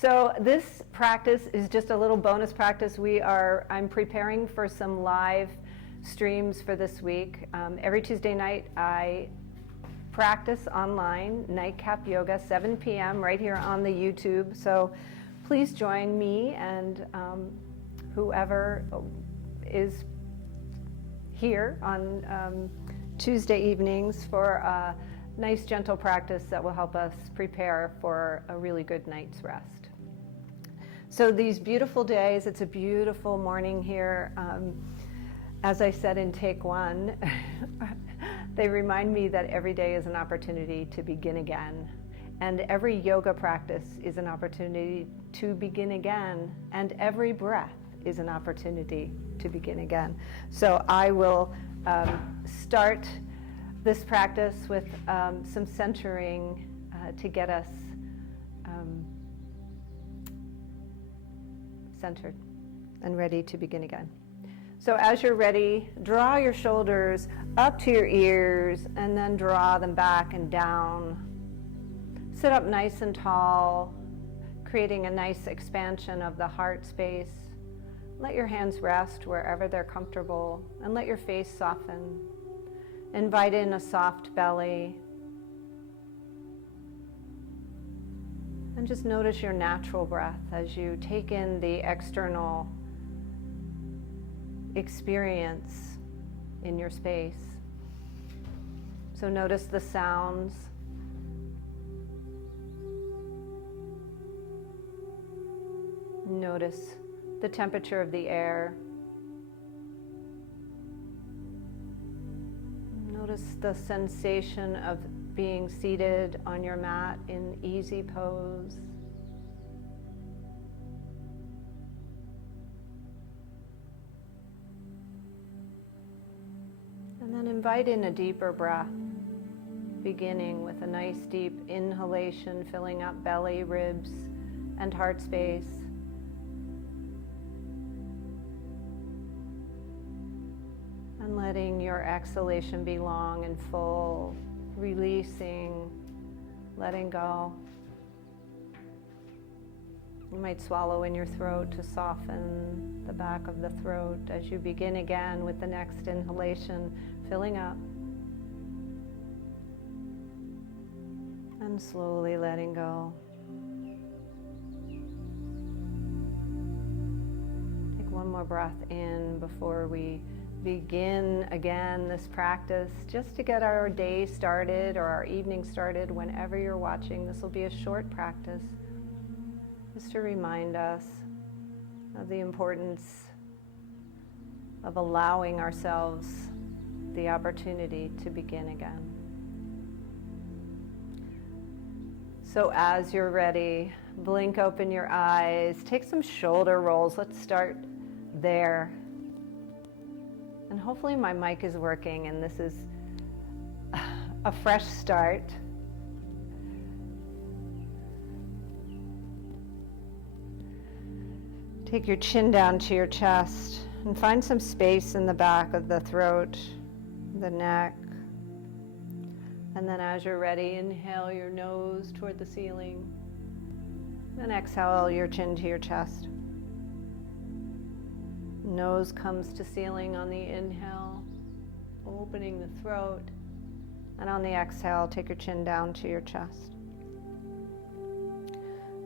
So this practice is just a little bonus practice. I'm preparing for some live streams for this week. Every Tuesday night I practice online, nightcap yoga, 7 p.m. right here on the YouTube. So please join me and whoever is here on Tuesday evenings for a nice gentle practice that will help us prepare for a really good night's rest. So these beautiful days, it's a beautiful morning here. As I said in take one, they remind me that every day is an opportunity to begin again. And every yoga practice is an opportunity to begin again. And every breath is an opportunity to begin again. So I will start this practice with some centering to get us centered and ready to begin again. So as you're ready, draw your shoulders up to your ears and then draw them back and down. Sit up nice and tall, creating a nice expansion of the heart space. Let your hands rest wherever they're comfortable and let your face soften. Invite in a soft belly. And just notice your natural breath as you take in the external experience in your space. So notice the sounds. Notice the temperature of the air. Notice the sensation of being seated on your mat in easy pose. And then invite in a deeper breath, beginning with a nice deep inhalation, filling up belly, ribs, and heart space. And letting your exhalation be long and full, releasing, letting go. You might swallow in your throat to soften the back of the throat as you begin again with the next inhalation, filling up. And slowly letting go. Take one more breath in before we begin again this practice, just to get our day started or our evening started whenever you're watching. This will be a short practice, just to remind us of the importance of allowing ourselves the opportunity to begin again. So as you're ready, blink open your eyes, take some shoulder rolls. Let's start there. And hopefully my mic is working and this is a fresh start. Take your chin down to your chest and find some space in the back of the throat, the neck. And then as you're ready, inhale your nose toward the ceiling. Then exhale your chin to your chest. Nose comes to ceiling on the inhale, opening the throat. And on the exhale, take your chin down to your chest.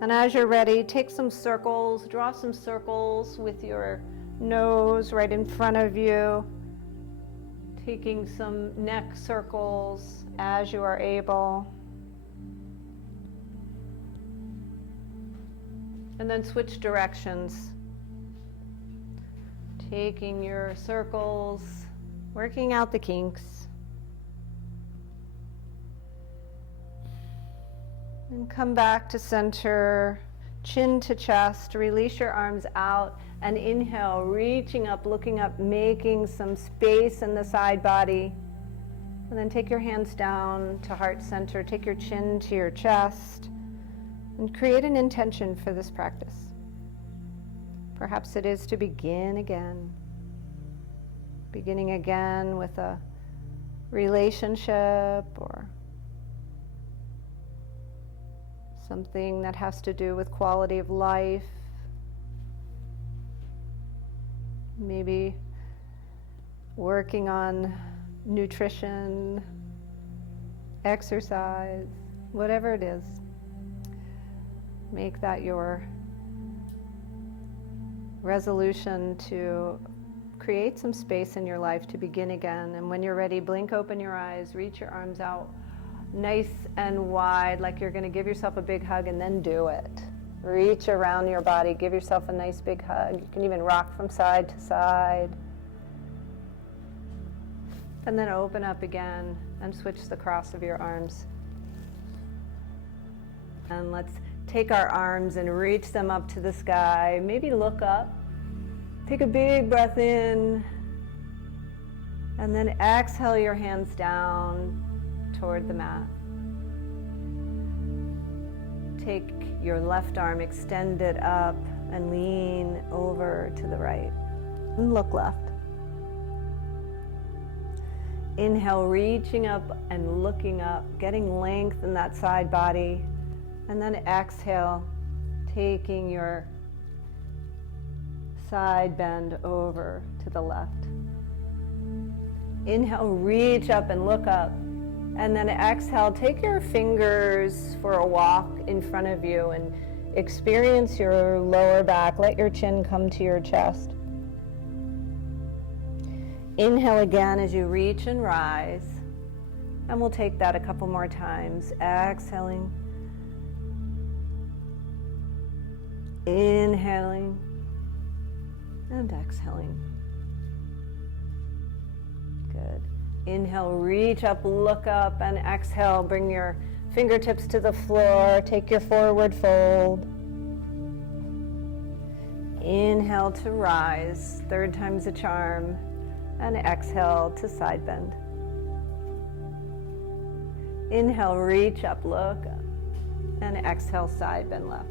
And as you're ready, take some circles, draw some circles with your nose right in front of you. Taking some neck circles as you are able. And then switch directions. Taking your circles, working out the kinks. And come back to center, chin to chest, release your arms out, and inhale, reaching up, looking up, making some space in the side body. And then take your hands down to heart center, take your chin to your chest, and create an intention for this practice. Perhaps it is to begin again. Beginning again with a relationship or something that has to do with quality of life, maybe working on nutrition, exercise, whatever it is. Make that your resolution to create some space in your life to begin again. And when you're ready, blink open your eyes, reach your arms out nice and wide, like you're going to give yourself a big hug, and then do it. Reach around your body, give yourself a nice big hug. You can even rock from side to side. And then open up again and switch the cross of your arms. And let's take our arms and reach them up to the sky. Maybe look up. Take a big breath in. And then exhale your hands down toward the mat. Take your left arm, extend it up, and lean over to the right. And look left. Inhale, reaching up and looking up, getting length in that side body. And then exhale, taking your side bend over to the left. Inhale, reach up and look up. And then exhale, take your fingers for a walk in front of you and experience your lower back. Let your chin come to your chest. Inhale again as you reach and rise. And we'll take that a couple more times. Exhaling. Inhaling. And exhaling. Good. Inhale, reach up, look up, and exhale, bring your fingertips to the floor, take your forward fold. Inhale to rise, third time's a charm, and exhale to side bend. Inhale, reach up, look up, and exhale, side bend left.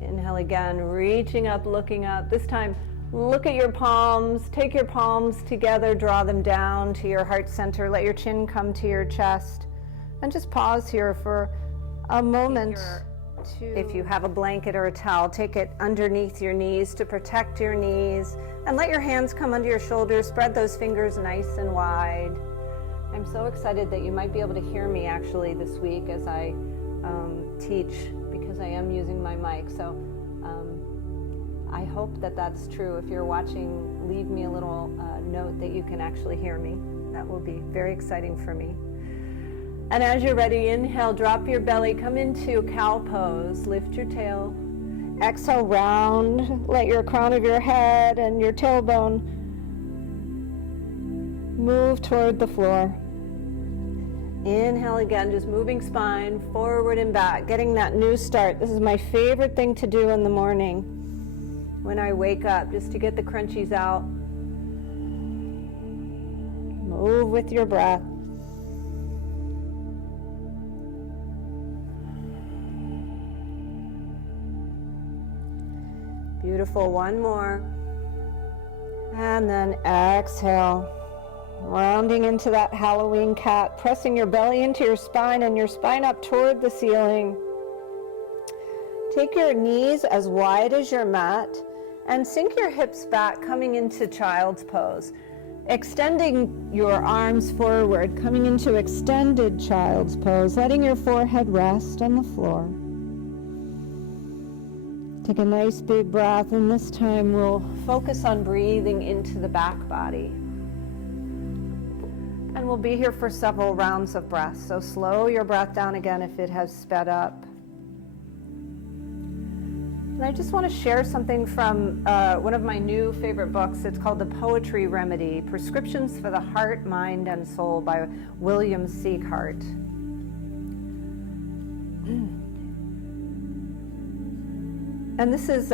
Inhale again, reaching up, looking up. This time, look at your palms, take your palms together, draw them down to your heart center, let your chin come to your chest, and just pause here for a moment. If you have a blanket or a towel, take it underneath your knees to protect your knees, and let your hands come under your shoulders, spread those fingers nice and wide. I'm so excited that you might be able to hear me actually this week as I teach, because I am using my mic, so I hope that that's true. If you're watching, leave me a little note that you can actually hear me. That will be very exciting for me. And as you're ready, inhale, drop your belly, come into cow pose, lift your tail. Exhale, round, let your crown of your head and your tailbone move toward the floor. Inhale again, just moving spine forward and back, getting that new start. This is my favorite thing to do in the morning when I wake up, just to get the crunchies out. Move with your breath. Beautiful, one more. And then exhale, rounding into that Halloween cat, pressing your belly into your spine and your spine up toward the ceiling. Take your knees as wide as your mat and sink your hips back, coming into child's pose. Extending your arms forward, coming into extended child's pose, letting your forehead rest on the floor. Take a nice big breath, and this time we'll focus on breathing into the back body. And we'll be here for several rounds of breath, so slow your breath down again if it has sped up. And I just want to share something from one of my new favorite books. It's called The Poetry Remedy, Prescriptions for the Heart, Mind, and Soul by William Sieghart. And this is,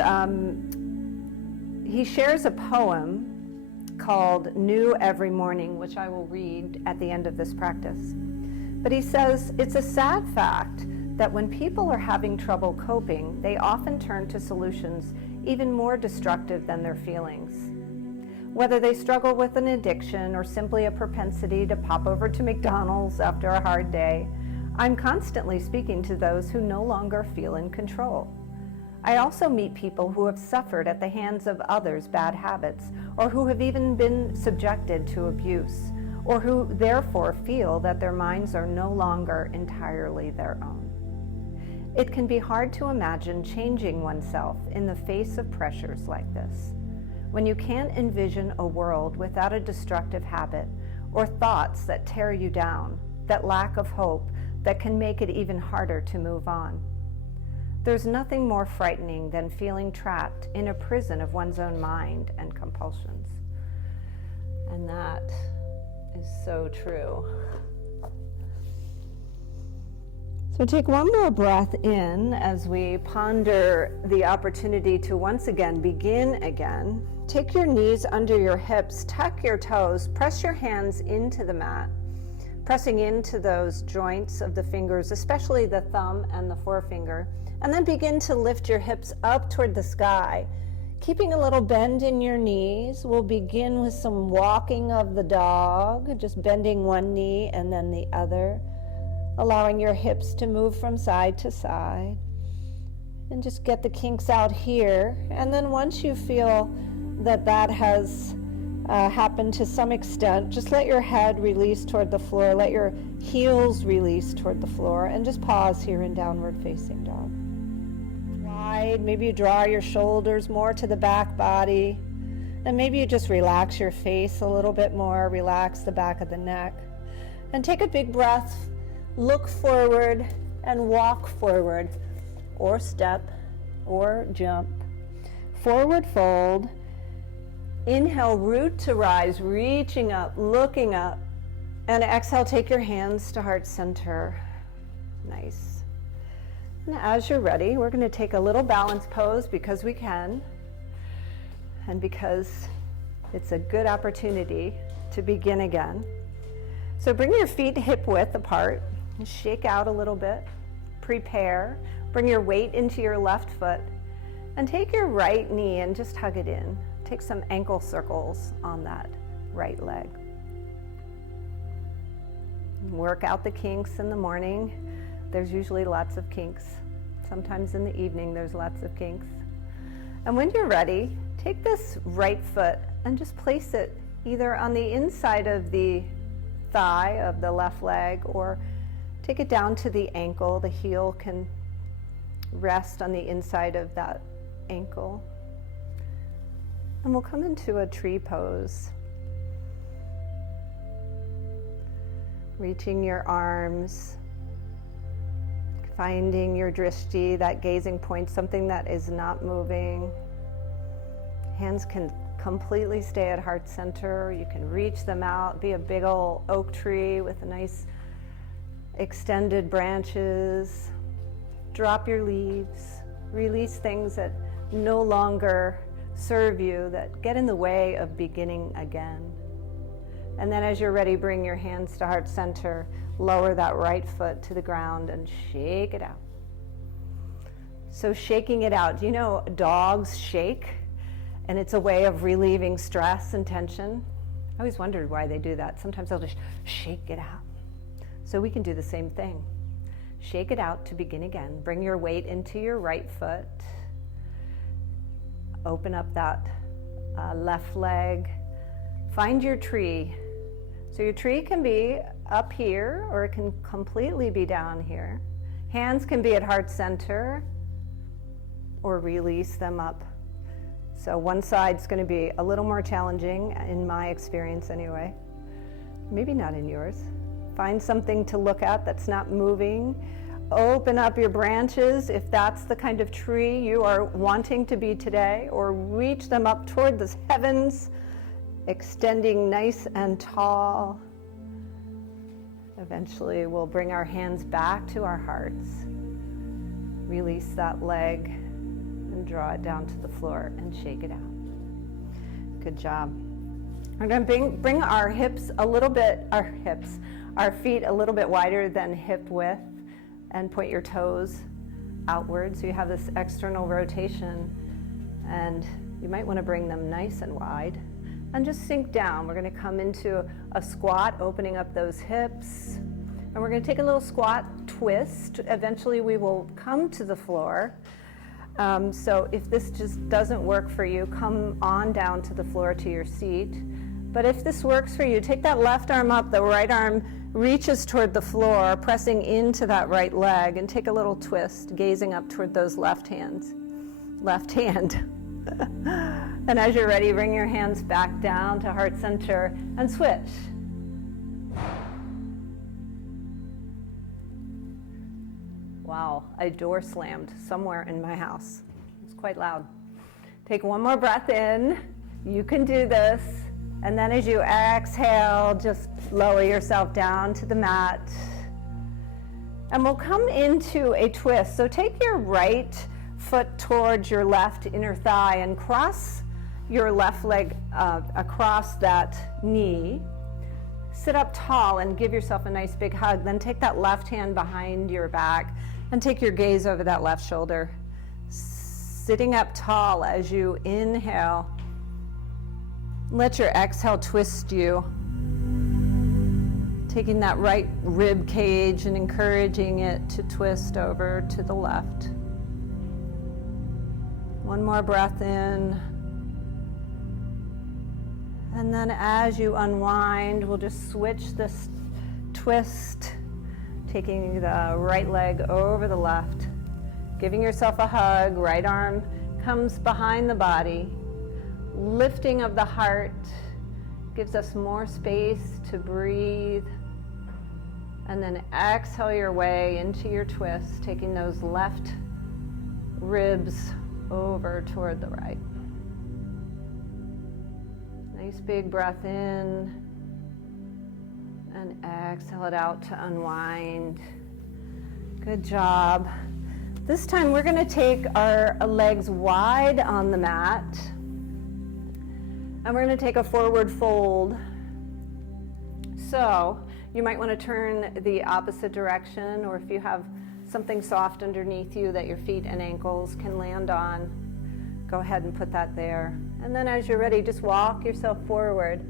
he shares a poem called New Every Morning, which I will read at the end of this practice. But he says, it's a sad fact that when people are having trouble coping, they often turn to solutions even more destructive than their feelings. Whether they struggle with an addiction or simply a propensity to pop over to McDonald's after a hard day, I'm constantly speaking to those who no longer feel in control. I also meet people who have suffered at the hands of others' bad habits, or who have even been subjected to abuse, or who therefore feel that their minds are no longer entirely their own. It can be hard to imagine changing oneself in the face of pressures like this, when you can't envision a world without a destructive habit or thoughts that tear you down, that lack of hope that can make it even harder to move on. There's nothing more frightening than feeling trapped in a prison of one's own mind and compulsions. And that is so true. So take one more breath in as we ponder the opportunity to once again begin again. Take your knees under your hips, tuck your toes, press your hands into the mat, pressing into those joints of the fingers, especially the thumb and the forefinger, and then begin to lift your hips up toward the sky. Keeping a little bend in your knees, we'll begin with some walking of the dog, just bending one knee and then the other, allowing your hips to move from side to side. And just get the kinks out here. And then once you feel that that has happened to some extent, just let your head release toward the floor, let your heels release toward the floor, and just pause here in downward facing dog. Wide, maybe you draw your shoulders more to the back body, and maybe you just relax your face a little bit more, relax the back of the neck, and take a big breath, look forward, and walk forward, or step, or jump. Forward fold. Inhale, root to rise, reaching up, looking up. And exhale, take your hands to heart center. Nice. And as you're ready, we're going to take a little balance pose because we can, and because it's a good opportunity to begin again. So bring your feet hip width apart, shake out a little bit, prepare, bring your weight into your left foot, and take your right knee and just hug it in. Take some ankle circles on that right leg. Work out the kinks in the morning. There's usually lots of kinks. Sometimes in the evening there's lots of kinks. And when you're ready, take this right foot and just place it either on the inside of the thigh of the left leg, or take it down to the ankle. The heel can rest on the inside of that ankle. And we'll come into a tree pose. Reaching your arms, finding your drishti, that gazing point, something that is not moving. Hands can completely stay at heart center. You can reach them out, be a big old oak tree with nice extended branches. Drop your leaves, release things that no longer serve you, that get in the way of beginning again. And then as you're ready, bring your hands to heart center, lower that right foot to the ground and shake it out. So shaking it out, do you know dogs shake? And it's a way of relieving stress and tension. I always wondered why they do that. Sometimes they'll just shake it out. So we can do the same thing. Shake it out to begin again. Bring your weight into your right foot. Open up that left leg. Find your tree. So your tree can be up here, or it can completely be down here. Hands can be at heart center, or release them up. So one side's going to be a little more challenging, in my experience anyway. Maybe not in yours. Find something to look at that's not moving. Open up your branches if that's the kind of tree you are wanting to be today, or reach them up toward the heavens, extending nice and tall. Eventually we'll bring our hands back to our hearts. Release that leg and draw it down to the floor and shake it out. Good job. We're going to bring our hips a little bit, our feet a little bit wider than hip width, and point your toes outward so you have this external rotation, and you might want to bring them nice and wide and just sink down. We're going to come into a squat, opening up those hips, and we're going to take a little squat twist. Eventually we will come to the floor. So if this just doesn't work for you, come on down to the floor to your seat. But if this works for you, take that left arm up, the right arm reaches toward the floor, pressing into that right leg, and take a little twist, gazing up toward those left hand. And as you're ready, bring your hands back down to heart center and switch. Wow, a door slammed somewhere in my house. It's quite loud. Take one more breath in. You can do this. And then as you exhale, just lower yourself down to the mat. And we'll come into a twist. So take your right foot towards your left inner thigh and cross your left leg across that knee. Sit up tall and give yourself a nice big hug. Then take that left hand behind your back and take your gaze over that left shoulder. Sitting up tall as you inhale. Let your exhale twist you. Taking that right rib cage and encouraging it to twist over to the left. One more breath in. And then as you unwind, we'll just switch this twist, taking the right leg over the left, giving yourself a hug. Right arm comes behind the body. Lifting of the heart gives us more space to breathe. And then exhale your way into your twist, taking those left ribs over toward the right. Nice big breath in. And exhale it out to unwind. Good job. This time we're going to take our legs wide on the mat. And we're going to take a forward fold. So you might want to turn the opposite direction, or if you have something soft underneath you that your feet and ankles can land on, go ahead and put that there. And then as you're ready, just walk yourself forward.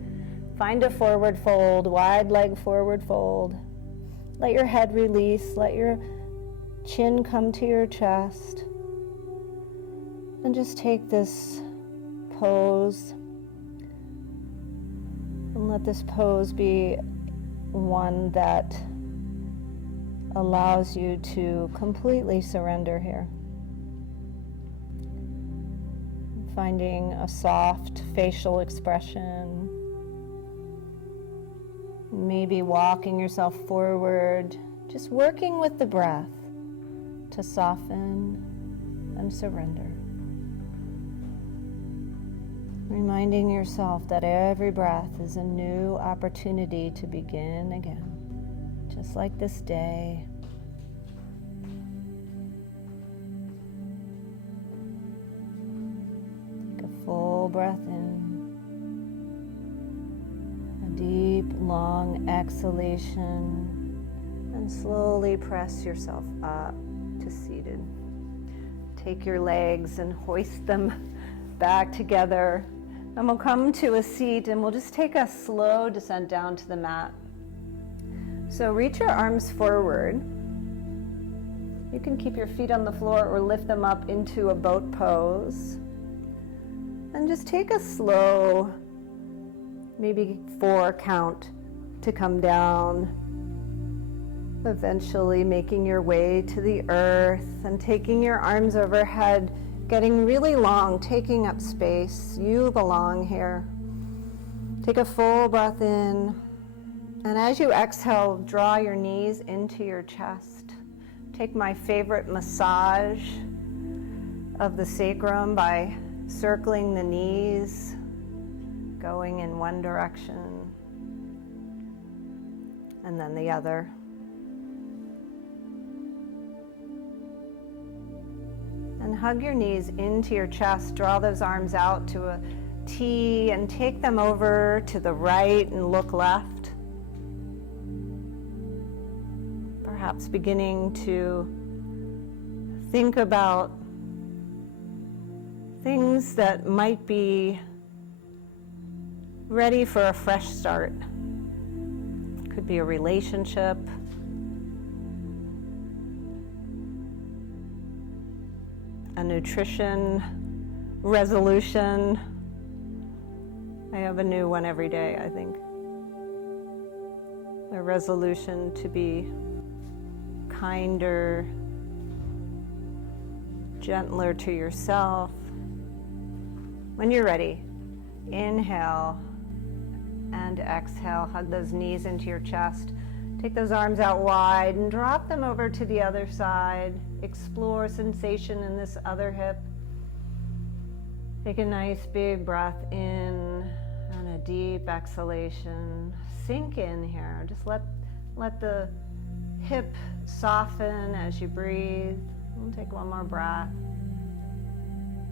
Find a forward fold, wide leg forward fold. Let your head release, let your chin come to your chest. And just take this pose. And let this pose be one that allows you to completely surrender here. Finding a soft facial expression. Maybe walking yourself forward, just working with the breath to soften and surrender. Reminding yourself that every breath is a new opportunity to begin again, just like this day. Take a full breath in, a deep, long exhalation, and slowly press yourself up to seated. Take your legs and hoist them back together. And we'll come to a seat and we'll just take a slow descent down to the mat. So reach your arms forward. You can keep your feet on the floor or lift them up into a boat pose. And just take a slow, maybe 4 count to come down. Eventually making your way to the earth and taking your arms overhead, getting really long, taking up space. You belong here. Take a full breath in. And as you exhale, draw your knees into your chest. Take my favorite massage of the sacrum by circling the knees, going in one direction and then the other. And hug your knees into your chest. Draw those arms out to a T and take them over to the right and look left. Perhaps beginning to think about things that might be ready for a fresh start. Could be a relationship, a nutrition resolution. I have a new one every day, I think. A resolution to be kinder, gentler to yourself. When you're ready, inhale and exhale. Hug those knees into your chest. Take those arms out wide and drop them over to the other side. Explore sensation in this other hip. Take a nice big breath in and a deep exhalation. Sink in here. Just let the hip soften as you breathe. We'll take one more breath.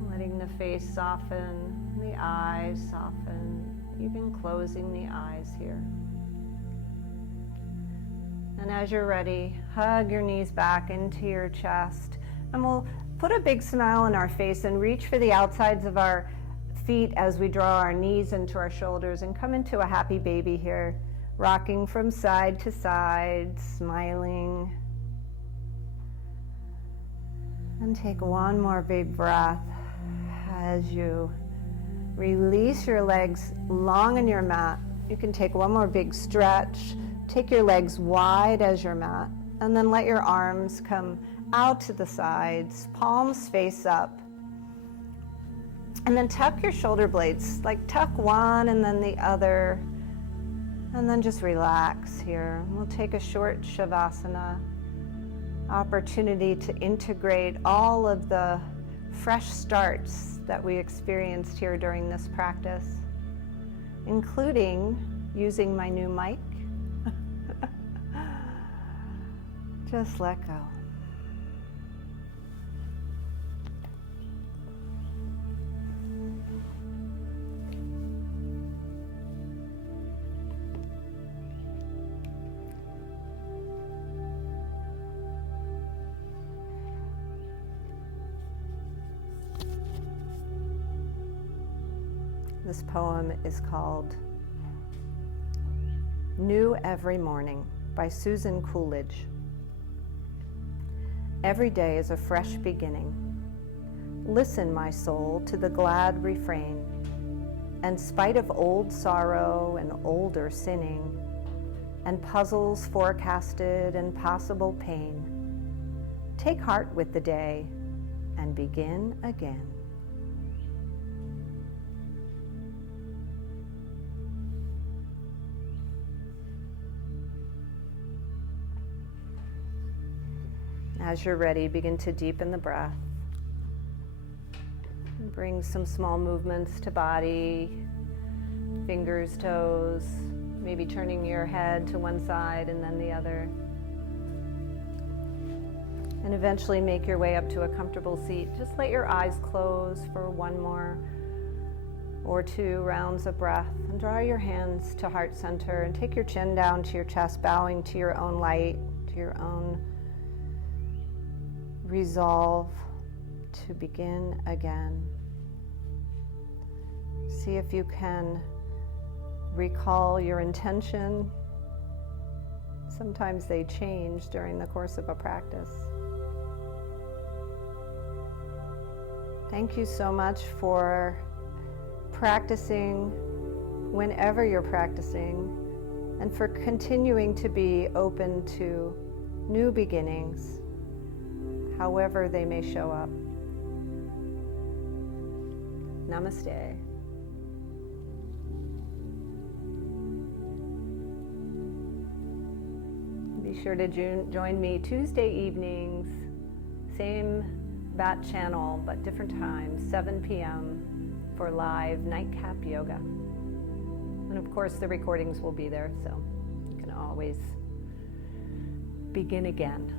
Letting the face soften, the eyes soften, even closing the eyes here. And as you're ready, hug your knees back into your chest. And we'll put a big smile on our face and reach for the outsides of our feet as we draw our knees into our shoulders and come into a happy baby here, rocking from side to side, smiling. And take one more big breath as you release your legs long on your mat. You can take one more big stretch. Take your legs wide as your mat, and then let your arms come out to the sides, palms face up. And then tuck your shoulder blades, like tuck one and then the other, and then just relax here. We'll take a short Shavasana, opportunity to integrate all of the fresh starts that we experienced here during this practice, including using my new mic. Just let go. This poem is called New Every Morning by Susan Coolidge. Every day is a fresh beginning. Listen, my soul, to the glad refrain. And spite of old sorrow and older sinning, and puzzles forecasted and possible pain, take heart with the day and begin again. As you're ready, begin to deepen the breath. Bring some small movements to body, fingers, toes, maybe turning your head to one side and then the other. And eventually make your way up to a comfortable seat. Just let your eyes close for one more or two rounds of breath. And draw your hands to heart center and take your chin down to your chest, bowing to your own light, to your own resolve to begin again. See if you can recall your intention. Sometimes they change during the course of a practice. Thank you so much for practicing whenever you're practicing, and for continuing to be open to new beginnings, however they may show up. Namaste. Be sure to join me Tuesday evenings, same bat channel, but different times, 7 p.m. for live nightcap yoga. And of course, the recordings will be there, so you can always begin again.